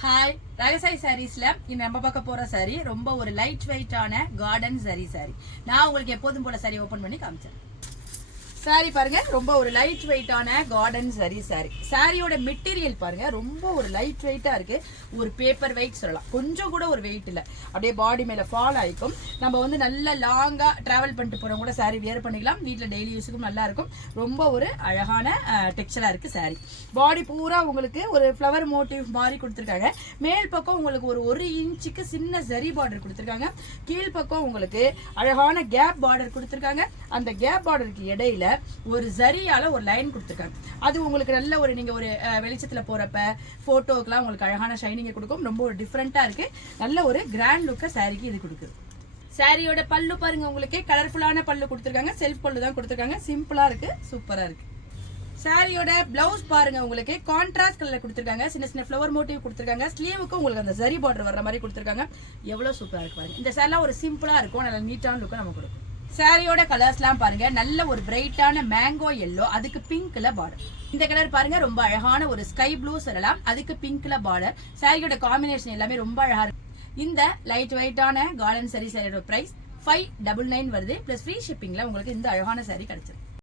Hi ரகசாய் சாரீஸ்ல இந்த நம்ம பார்க்க போற சாரி ரொம்ப ஒரு லைட் வெயிட்டான கார்டன் சாரி. நான் உங்களுக்கு எப்போதும் போல சாரி ஓபன் பண்ணி காமிச்சேன். சாரி பாருங்க, ரொம்ப ஒரு லைட் வெயிட்டான கார்டன் சாரி. சாரியோட மெட்டீரியல் பாருங்க, ரொம்ப ஒரு லைட் வெயிட்டா இருக்கு. ஒரு பேப்பர் வெயிட் சொல்லலாம், கொஞ்சம் கூட ஒரு வெயிட் இல்ல. அப்படியே பாடி மேல ஃபால் ஆயிக்கும். நம்ம வந்து நல்ல லாங்கா டிராவல் பண்ணிட்டு போறவங்க கூட சாரி வியர் பண்ணிக்கலாம். வீட்டுல டெய்லி யூஸுக்கும் நல்லா இருக்கும். ரொம்ப ஒரு அழகான டெக்ஸ்டரா இருக்கு சாரி. பாடி பூரா உங்களுக்கு ஒரு ஃப்ளவர் மோட்டிவ் மாதிரி கொடுத்துருக்காங்க. மேல் பக்கம் உங்களுக்கு ஒரு இன்ச்சுக்கு சின்ன ஜரி பார்டர் கொடுத்துருக்காங்க. கீழ் பக்கம் உங்களுக்கு அழகான கேப் பார்டர் கொடுத்துருக்காங்க. அந்த கேப் பார்டருக்கு இடையில ஒரு ஜரியால ஒரு லைன் கொடுத்துருக்காங்க. அது உங்களுக்கு நல்ல ஒரு நீங்க ஒரு வெளிச்சத்துல போறப்ப போட்டோக்கெல்லாம் உங்களுக்கு அழகான ஷைனிங் கொடுக்கும். ரொம்ப ஒரு டிஃப்ரெண்டா இருக்கு. நல்ல ஒரு கிராண்ட் லுக்க சாரிக்கு இது கொடுக்குது. சாரியோட பல்லு பாருங்க, உங்களுக்கு கலர்ஃபுல்லான பல்லு கொடுத்துருக்காங்க. செல்ஃப் பல்லு தான் கொடுத்துருக்காங்க. சிம்பிளா இருக்கு, சூப்பரா இருக்கு. சாரியோட பிளவுஸ் பாருங்க, உங்களுக்கு கான்ட்ராஸ்ட் கலர் கொடுத்துருக்காங்க. சின்ன சின்ன ஃப்ளவர் மோட்டிவ் கொடுத்துருக்காங்க. ஸ்லீவுக்கு உங்களுக்கு அந்த ஜரி பார்டர் வர்ற மாதிரி கொடுத்துருக்காங்க. எவ்வளவு சூப்பரா இருக்கு பாருங்க. இந்த சாரிலாம் ஒரு சிம்பிளா இருக்கும், நல்ல நீட்டான லுக்கை நம்ம கொடுக்கும். சாரியோட கலர்ஸ்லாம் பாருங்க, நல்ல ஒரு பிரைட்டான மேங்கோ எல்லோ, அதுக்கு பிங்க்ல பார்டர். இந்த கலர் பாருங்க, ரொம்ப அழகான ஒரு ஸ்கை ப்ளூ சொல்லலாம், அதுக்கு பிங்க்ல பார்டர். சாரியோட காம்பினேஷன் எல்லாமே ரொம்ப அழகா இருக்கு. இந்த லைட் வெயிட்டான கார்டன் சாரியோட பிரைஸ் 599 வருது. பிளஸ் ஃப்ரீ ஷிப்பிங்ல உங்களுக்கு இந்த அழகான சாரி கிடைச்சிருக்கு.